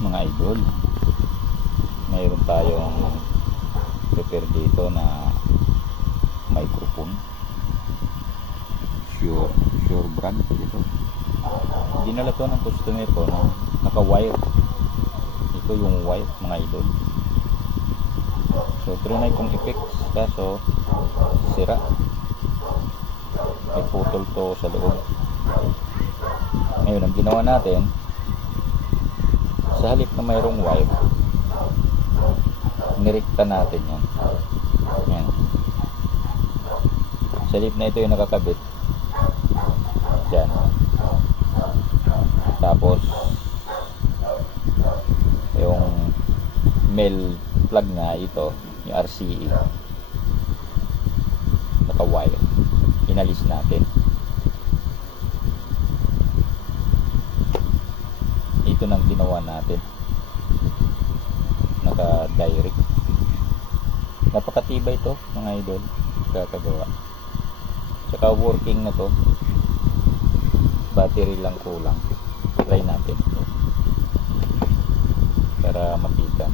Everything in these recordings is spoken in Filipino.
mga idol, mayroon tayong prepare dito na microphone, sure brand dito. Dinala to ng customer ko na naka wire. Ito yung wire mga idol. So trinay kong effects, kaso sira, may putol to sa loob. Ngayon ang ginawa natin, sa halip na mayroong wire, nirekta natin yan. Yan. Sa halip na ito yung nakakabit dyan, tapos yung male plug nga ito, yung RCE naka wire, inalis natin. Ito nang ginawa natin, naka direct. Napakatibay ito mga idol, kakagawa. Tsaka working na to, battery lang kulang. Try natin para makita.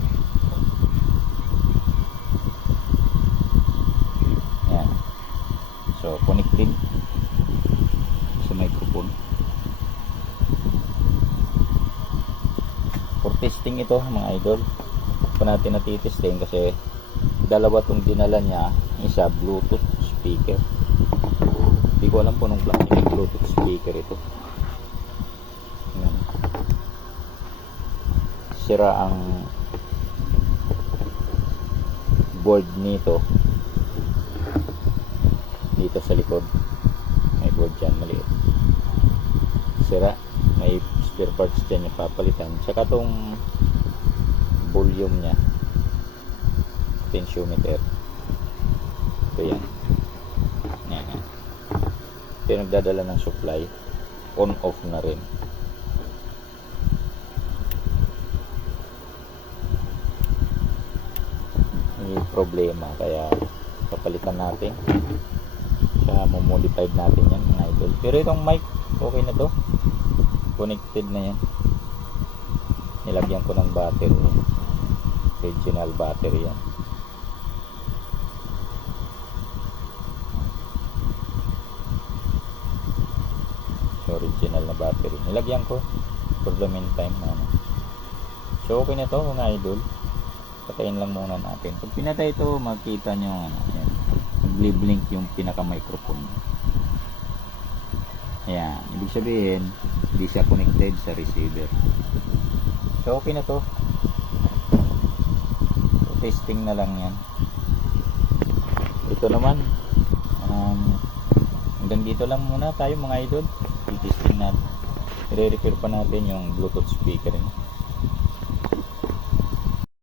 Yan. So connected sa microphone. For testing ito mga idol, pa natin natitesting kasi dalawa tong dinala niya. Isa Bluetooth speaker, hindi ko alam po nung klase ng Bluetooth speaker ito. Yan. Sira ang board nito dito sa likod, may board dyan maliit, sira. May spare parts dyan yung papalitan. Tsaka tong volume nya, tensiometer, ito yan. Yan. Ito yung nagdadala ng supply, on off na rin. May problema, kaya papalitan natin, kaya modified natin yan mga idol. Pero itong mic okay na to, connected na yan. Nilagyan ko ng battery, original battery yan. So original na battery nilagyan ko for the meantime na. So okay na to mga idol, patayin lang muna natin. Pag pinatay ito, makita nyo yan, nag-blink yung pinaka microphone. Ayan, ibig sabihin hindi siya connected sa receiver. So okay na to. So, testing na lang yan. Ito naman, hanggang dito lang muna tayo mga idol. I-testing natin, i-repair pa natin yung Bluetooth speaker.